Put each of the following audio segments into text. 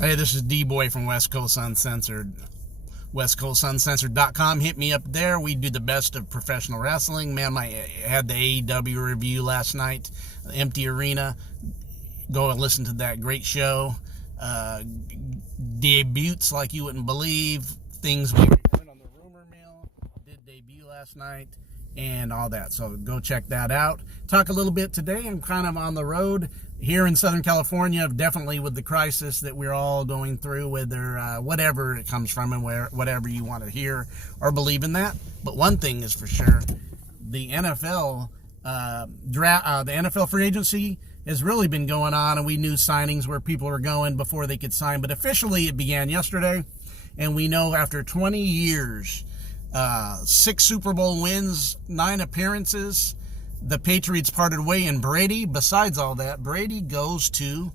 Hey, this is D-Boy from West Coast Uncensored. Westcoastuncensored.com. Hit me up there. We do the best of professional wrestling. Man, I had the AEW review last night, Empty Arena. Go and listen to that great show. Debuts like you wouldn't believe. Things we heard on the rumor mill did debut last night and all that. So go check that out. Talk a little bit today. I'm kind of on the road here in Southern California, definitely with the crisis that we're all going through, whether whatever it comes from and whatever you want to hear or believe in that. But one thing is for sure, the NFL the NFL free agency has really been going on, and we knew signings where people were going before they could sign. But officially, it began yesterday, and we know after 20 years, 6 Super Bowl wins, 9 appearances, the Patriots parted way, and Brady, besides all that, Brady goes to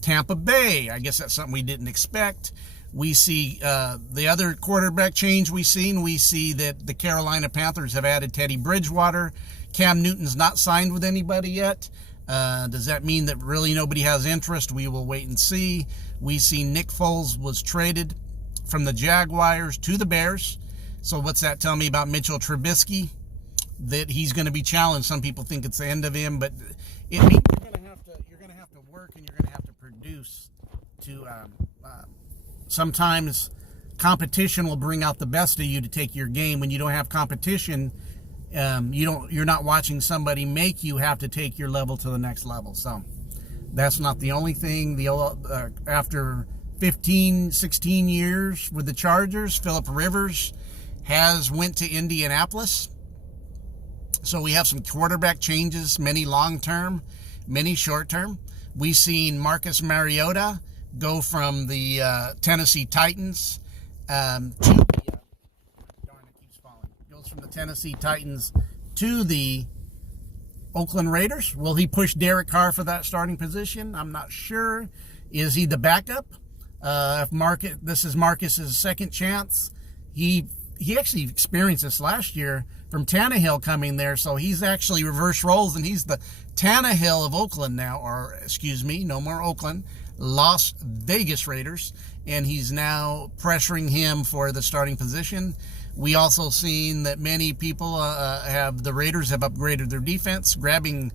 Tampa Bay. I guess that's something we didn't expect. We see the other quarterback change we see that the Carolina Panthers have added Teddy Bridgewater. Cam Newton's not signed with anybody yet. Does that mean that really nobody has interest? We will wait and see. We see Nick Foles was traded from the Jaguars to the Bears. So what's that tell me about Mitchell Trubisky? That he's going to be challenged. Some people think it's the end of him, but it means you're going to have to work and you're going to have to produce. Sometimes competition will bring out the best of you to take your game. When you don't have competition, you're not watching somebody make you have to take your level to the next level. So that's not the only thing. After 15, 16 years with the Chargers, Phillip Rivers went to Indianapolis. So we have some quarterback changes, many long-term, many short-term. We've seen Marcus Mariota go from the Tennessee Titans goes from the Tennessee Titans to the Oakland Raiders. Will he push Derek Carr for that starting position? I'm not sure. Is he the backup? This is Marcus's second chance. He actually experienced this last year from Tannehill coming there, so he's actually reverse roles, and he's the Tannehill of Oakland now, or excuse me, no more Oakland, Las Vegas Raiders, and he's now pressuring him for the starting position. We also seen that many people the Raiders have upgraded their defense, grabbing,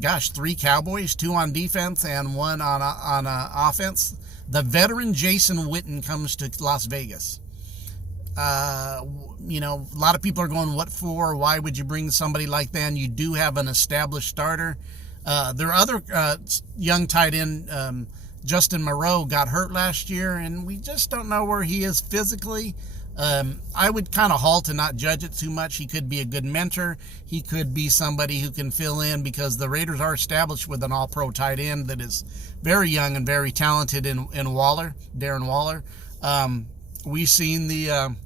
3 Cowboys, 2 on defense and 1 on offense. The veteran Jason Witten comes to Las Vegas. A lot of people are going, what for? Why would you bring somebody like that? And you do have an established starter. Their other young tight end, Justin Moreau, got hurt last year, and we just don't know where he is physically. I would kind of halt and not judge it too much. He could be a good mentor. He could be somebody who can fill in, because the Raiders are established with an all-pro tight end that is very young and very talented in Darren Waller. We've seen the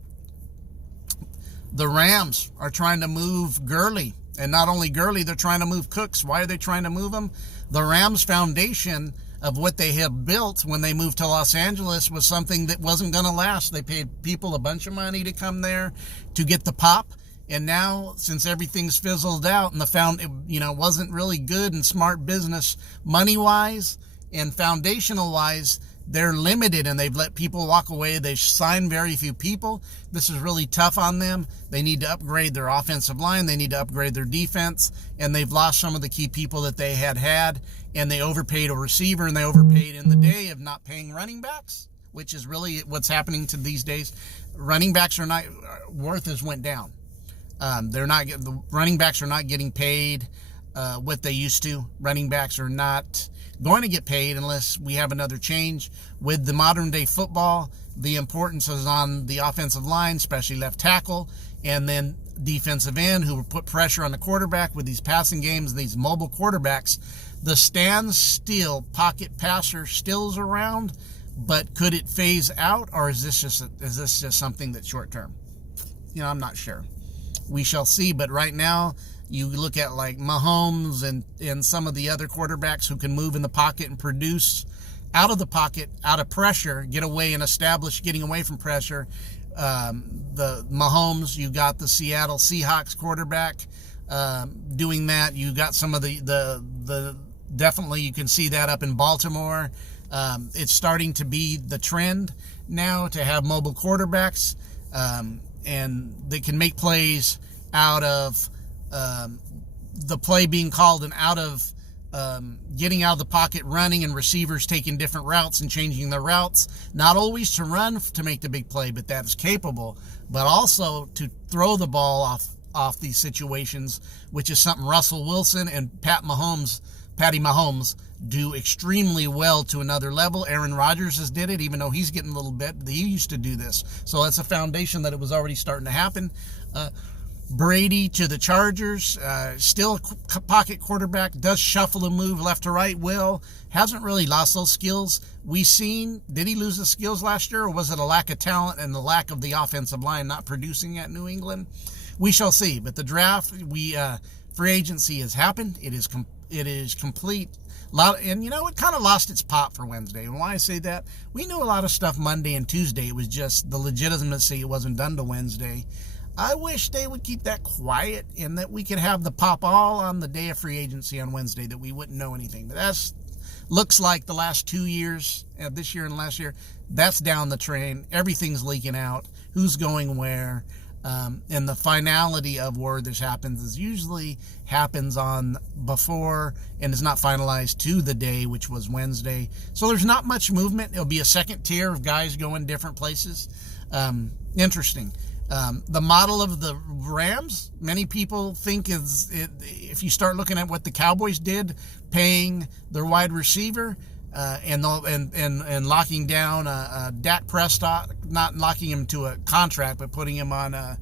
Rams are trying to move Gurley, and not only Gurley, they're trying to move Cooks. Why are they trying to move them? The Rams' foundation of what they have built when they moved to Los Angeles was something that wasn't going to last. They paid people a bunch of money to come there to get the pop, and now, since everything's fizzled out and wasn't really good and smart business money-wise and foundational-wise, they're limited, and they've let people walk away. They've signed very few people. This is really tough on them. They need to upgrade their offensive line. They need to upgrade their defense, and they've lost some of the key people that they had, and they overpaid a receiver, and they overpaid in the day of not paying running backs, which is really what's happening to these days. Running backs worth has went down. The running backs are not getting paid what they used to. Running backs are not going to get paid unless we have another change. With the modern day football, the importance is on the offensive line, especially left tackle, and then defensive end, who will put pressure on the quarterback with these passing games, these mobile quarterbacks. The standstill pocket passer still is around, but could it phase out, or is this just something that's short term? I'm not sure. We shall see. But right now, you look at like Mahomes and some of the other quarterbacks who can move in the pocket and produce out of the pocket, out of pressure, get away and establish getting away from pressure. The Mahomes, you got the Seattle Seahawks quarterback doing that. You got some of the Definitely you can see that up in Baltimore. It's starting to be the trend now to have mobile quarterbacks, and they can make plays out of the play being called and out of getting out of the pocket, running, and receivers taking different routes and changing their routes. Not always to run to make the big play, but that is capable. But also to throw the ball off these situations, which is something Russell Wilson and Patty Mahomes do extremely well to another level. Aaron Rodgers has did it, even though he's getting a little bit. He used to do this. So that's a foundation that it was already starting to happen. Brady to the Chargers, still a pocket quarterback, does shuffle and move left to right well, hasn't really lost those skills. Did he lose the skills last year, or was it a lack of talent and the lack of the offensive line not producing at New England? We shall see. But the draft, free agency has happened. It is complete. And it kind of lost its pop for Wednesday. And why I say that, we knew a lot of stuff Monday and Tuesday. It was just the legitimacy. It wasn't done to Wednesday. I wish they would keep that quiet and that we could have the pop all on the day of free agency on Wednesday, that we wouldn't know anything. But that's looks like the last 2 years, this year and last year, that's down the train. Everything's leaking out. Who's going where? And the finality of where this happens is usually happens on before and is not finalized to the day, which was Wednesday. So there's not much movement. It'll be a second tier of guys going different places. Interesting. The model of the Rams, many people think if you start looking at what the Cowboys did, paying their wide receiver and locking down Dak Prescott, not locking him to a contract, but putting him on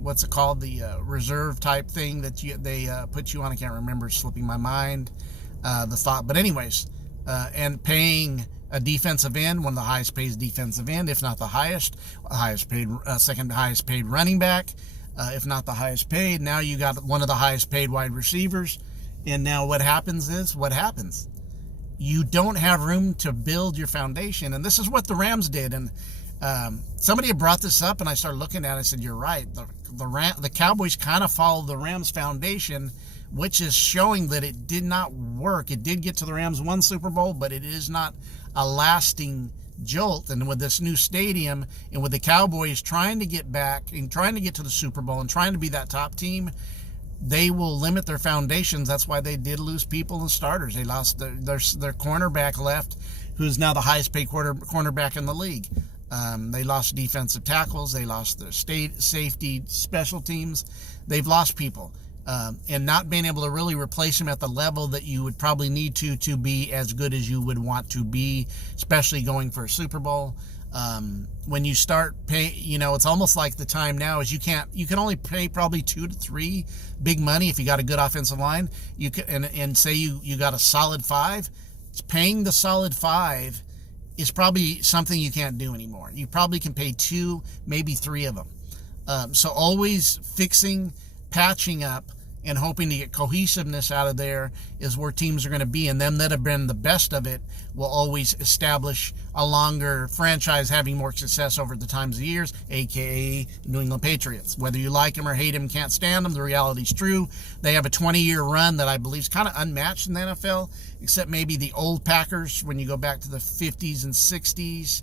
what's it called, the reserve type thing that they put you on. I can't remember, it's slipping my mind the thought. But anyways, and paying a defensive end, one of the highest paid defensive end, if not the highest paid, second highest paid running back, if not the highest paid. Now you got one of the highest paid wide receivers. And now what happens? You don't have room to build your foundation. And this is what the Rams did. And somebody had brought this up, and I started looking at it. I said, you're right. The Cowboys kind of followed the Rams foundation, which is showing that it did not work. It did get to the Rams one Super Bowl, but it is not a lasting jolt. And with this new stadium and with the Cowboys trying to get back and trying to get to the Super Bowl and trying to be that top team, they will limit their foundations. That's why they did lose people and starters. They lost their cornerback left, who's now the highest paid cornerback in the league. They lost defensive tackles. They lost their safety, special teams. They've lost people. And not being able to really replace them at the level that you would probably need to be as good as you would want to be, especially going for a Super Bowl. When you start pay, it's almost like the time now is you can only pay probably 2 to 3 big money if you got a good offensive line. You can, and say you got a solid 5. Paying the solid 5 is probably something you can't do anymore. You probably can pay 2, maybe 3 of them. So always fixing, patching up, and hoping to get cohesiveness out of there is where teams are going to be. And them that have been the best of it will always establish a longer franchise, having more success over the times of years, a.k.a. New England Patriots. Whether you like them or hate them, can't stand them, the reality's true. They have a 20-year run that I believe is kind of unmatched in the NFL, except maybe the old Packers when you go back to the 50s and 60s.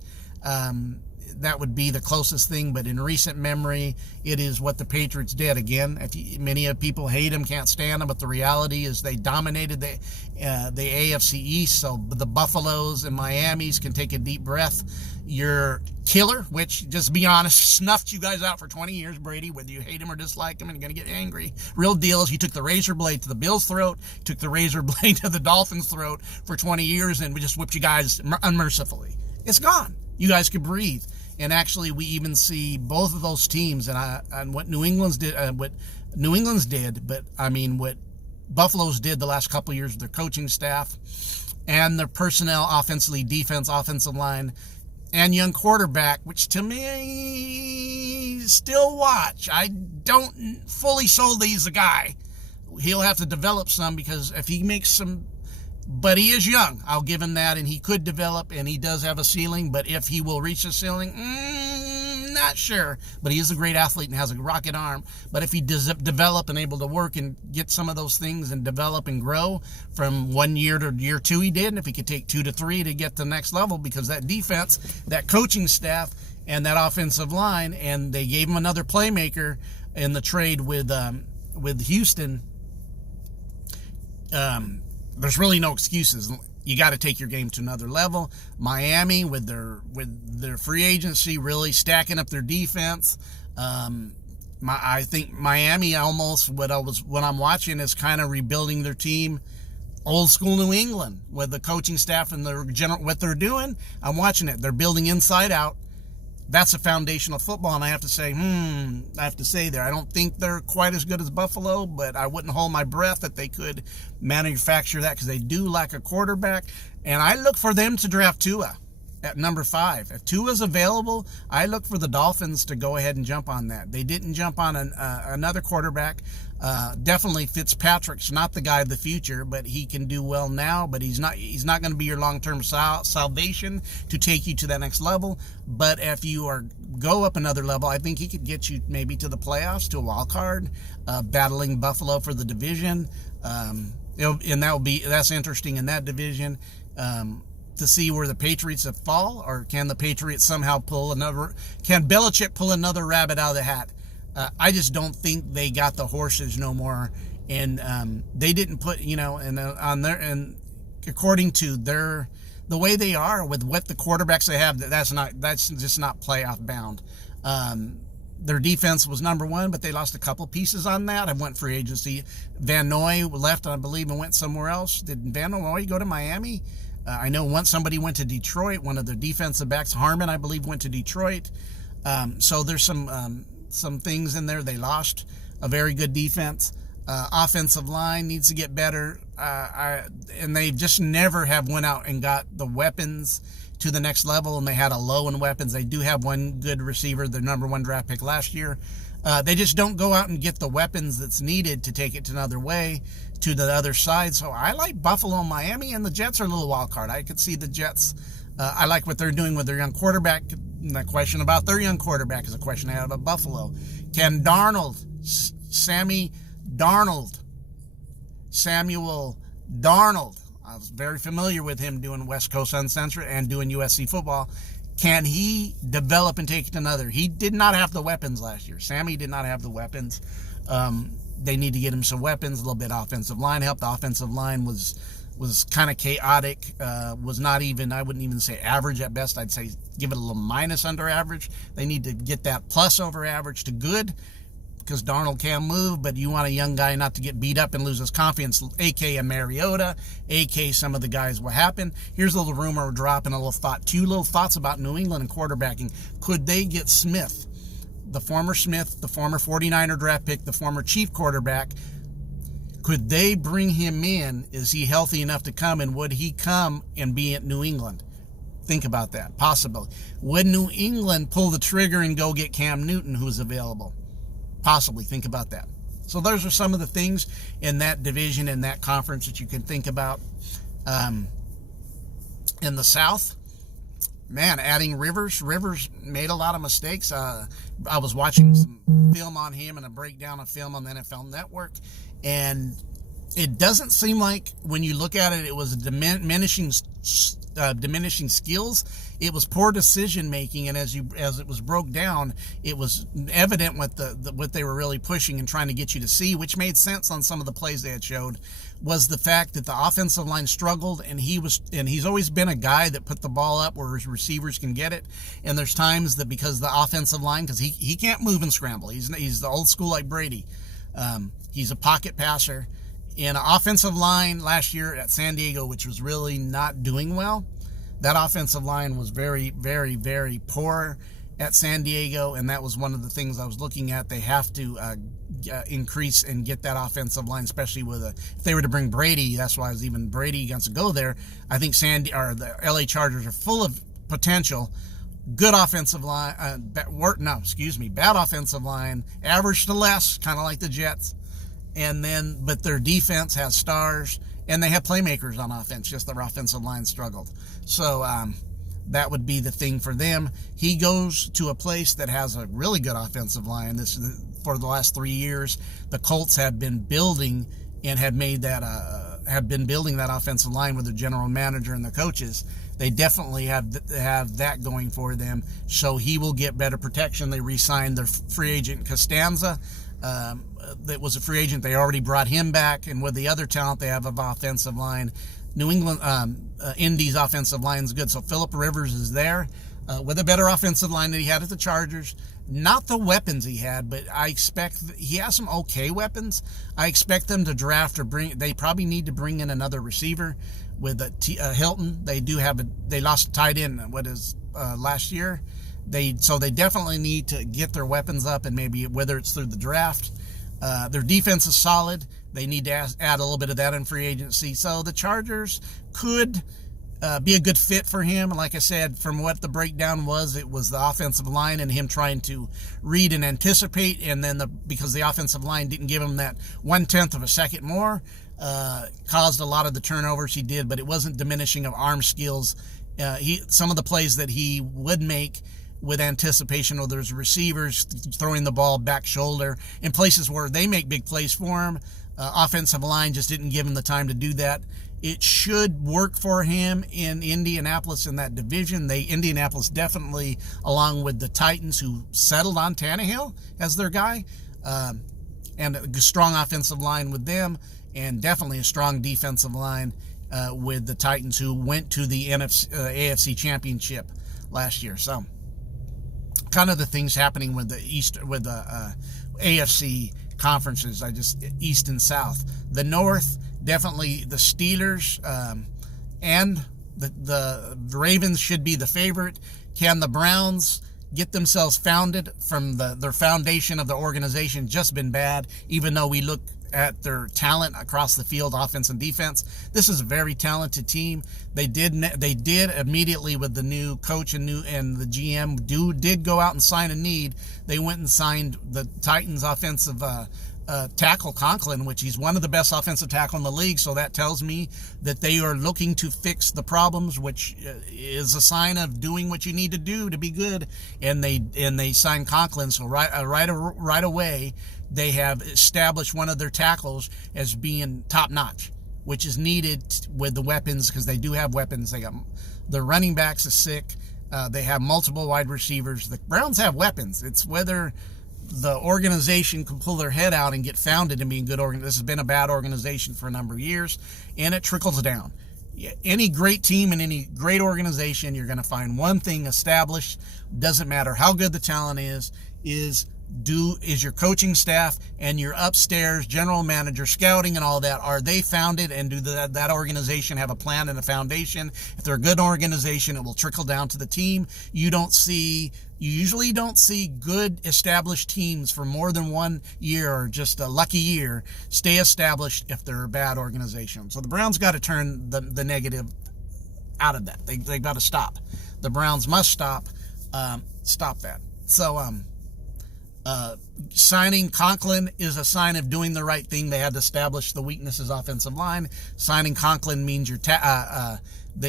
That would be the closest thing, but in recent memory, it is what the Patriots did. Again, many of people hate them, can't stand them, but the reality is they dominated the AFC East, so the Buffaloes and Miamis can take a deep breath. Your killer, which, just be honest, snuffed you guys out for 20 years, Brady, whether you hate him or dislike him, and you're going to get angry. Real deal is you took the razor blade to the Bills' throat, took the razor blade to the Dolphins' throat for 20 years, and we just whipped you guys unmercifully. It's gone. You guys could breathe. And actually, we even see both of those teams and what New England's did, but I mean what Buffalo's did the last couple of years with their coaching staff and their personnel, offensively, defense, offensive line, and young quarterback, which to me, still watch. I don't fully sold he's a guy. He'll have to develop some, because if he makes some. But he is young. I'll give him that, and he could develop, and he does have a ceiling. But if he will reach the ceiling, not sure, but he is a great athlete and has a rocket arm. But if he does develop and able to work and get some of those things and develop and grow from 1 year to year 2, he did. And if he could take 2 to 3 to get to the next level, because that defense, that coaching staff, and that offensive line, and they gave him another playmaker in the trade with Houston. There's really no excuses. You got to take your game to another level. Miami with their free agency really stacking up their defense. I think Miami almost what I'm watching is kind of rebuilding their team, old school New England with the coaching staff and what they're doing. I'm watching it. They're building inside out. That's a foundational football, and I have to say there. I don't think they're quite as good as Buffalo, but I wouldn't hold my breath that they could manufacture that, because they do lack a quarterback. And I look for them to draft Tua at number 5. If Tua's available, I look for the Dolphins to go ahead and jump on that. They didn't jump on another quarterback. Definitely Fitzpatrick's not the guy of the future, but he can do well now. But he's not going to be your long-term salvation to take you to that next level. But if you go up another level, I think he could get you maybe to the playoffs, to a wild card, battling Buffalo for the division. And that's interesting in that division. To see where the Patriots fall, or can the Patriots somehow can Belichick pull another rabbit out of the hat? I just don't think they got the horses no more, and they didn't put, and according to the way they are with what the quarterbacks they have, that's just not playoff bound. Their defense was number 1, but they lost a couple pieces on that. I went free agency. Van Noy left, I believe, and went somewhere else. Did Van Noy go to Miami? I know once somebody went to Detroit. One of their defensive backs, Harmon, I believe, went to Detroit. So there's some things in there. They lost a very good defense. Offensive line needs to get better. And they just never have went out and got the weapons to the next level, and they had a low in weapons. They do have one good receiver, the number 1 draft pick last year. They just don't go out and get the weapons that's needed to take it to another way, to the other side. So I like Buffalo and Miami, and the Jets are a little wild card. I could see the Jets. I like what they're doing with their young quarterback. The question about their young quarterback is a question I have about Buffalo. Can Samuel Darnold, I was very familiar with him doing West Coast Uncensored and doing USC football. Can he develop and take it to another? He did not have the weapons last year. Sammy did not have the weapons. They need to get him some weapons, a little bit of offensive line help. The offensive line was kind of chaotic, was not even, I wouldn't even say average at best. I'd say give it a little minus under average. They need to get that plus over average to good, because Darnold can move, but you want a young guy not to get beat up and lose his confidence, a.k.a. Mariota, a.k.a. some of the guys. What happened? Here's a little rumor dropping, a little thought. 2 little thoughts about New England and quarterbacking. Could they get Smith, the former 49er draft pick, the former Chief quarterback? Could they bring him in? Is he healthy enough to come, and would he come and be at New England? Think about that. Possibly. Would New England pull the trigger and go get Cam Newton, who's available? Possibly. Think about that. So those are some of the things in that division, in that conference, that you can think about. In the South, man, adding Rivers made a lot of mistakes. I was watching some film on him and a breakdown of film on the NFL Network, and it doesn't seem like, when you look at it, it was diminishing skills. It was poor decision making, and as it was broke down, it was evident what they were really pushing and trying to get you to see, which made sense on some of the plays they had showed, was the fact that the offensive line struggled, and he's always been a guy that put the ball up where his receivers can get it. And there's times that because the offensive line, because he can't move and scramble, he's the old school like Brady. He's a pocket passer. In an offensive line last year at San Diego, which was really not doing well, that offensive line was very, very, very poor at San Diego, and that was one of the things I was looking at. They have to increase and get that offensive line, especially if they were to bring Brady. That's why Brady wants to go there. I think the LA Chargers are full of potential. Good offensive line, bad offensive line, average to less, kind of like the Jets. But their defense has stars, and they have playmakers on offense. Just their offensive line struggled. So that would be the thing for them. He goes to a place that has a really good offensive line. For the last 3 years, the Colts have been building and have been building that offensive line with the general manager and the coaches. They definitely have that going for them. So he will get better protection. They re-signed their free agent Costanza. That was a free agent. They already brought him back, and with the other talent they have of offensive line, New England, Indy's offensive line is good. So Phillip Rivers is there with a better offensive line that he had at the Chargers. Not the weapons he had, but I expect he has some okay weapons. I expect them to draft or they probably need to bring in another receiver with Hilton. They lost a tight end last year. So they definitely need to get their weapons up, and maybe whether it's through the draft. Their defense is solid. They need to add a little bit of that in free agency. So the Chargers could be a good fit for him. Like I said, from what the breakdown was, it was the offensive line and him trying to read and anticipate, and then because the offensive line didn't give him that 1/10 of a second more, caused a lot of the turnovers he did, but it wasn't diminishing of arm skills. Some of the plays that he would make with anticipation, or there's receivers throwing the ball back shoulder in places where they make big plays for him. Offensive line just didn't give him the time to do that. It should work for him in Indianapolis in that division. Indianapolis definitely, along with the Titans, who settled on Tannehill as their guy, and a strong offensive line with them, and definitely a strong defensive line with the Titans, who went to the AFC Championship last year. So, kind of the things happening with the AFC conferences, East and South. The North, definitely the Steelers and the Ravens should be the favorite. Can the Browns get themselves founded from their foundation of the organization just been bad, even though we look at their talent across the field, offense and defense? This is a very talented team. They did immediately with the new coach and the GM did go out and sign a need. They went and signed the Titans offensive tackle Conklin, which he's one of the best offensive tackle in the league. So that tells me that they are looking to fix the problems, which is a sign of doing what you need to do to be good. And they signed Conklin. So right away, they have established one of their tackles as being top notch, which is needed with the weapons, because they do have weapons. They got their running backs is sick. They have multiple wide receivers. The Browns have weapons. It's whether the organization can pull their head out and get founded and be a good organization. This has been a bad organization for a number of years, and it trickles down. Any great team and any great organization, you're going to find one thing established. Doesn't matter how good the talent is your coaching staff and your upstairs general manager, scouting and all that, are they founded, and do that organization have a plan and a foundation? If they're a good organization, it will trickle down to the team. You usually don't see good established teams for more than 1 year, or just a lucky year, stay established if they're a bad organization. So the Browns got to turn the negative out of that. They got to stop. The Browns must stop that. So signing Conklin is a sign of doing the right thing. They had to establish the weaknesses offensive line. Signing Conklin means that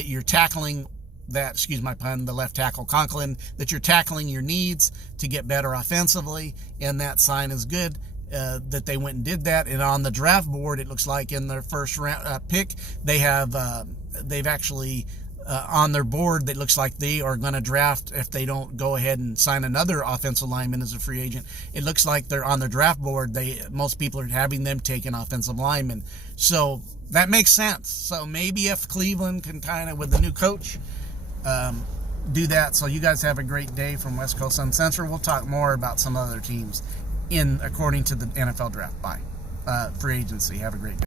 you're tackling that, excuse my pun, the left tackle Conklin, that you're tackling your needs to get better offensively, and that sign is good. That they went and did that. And on the draft board, it looks like in their first round pick, they've actually on their board that looks like they are going to draft, if they don't go ahead and sign another offensive lineman as a free agent. It looks like they're on their draft board. Most people are having them take an offensive lineman. So that makes sense. So maybe if Cleveland can kind of, with the new coach, do that. So you guys have a great day from West Coast Uncensored. We'll talk more about some other teams according to the NFL draft. Bye. Free agency. Have a great day.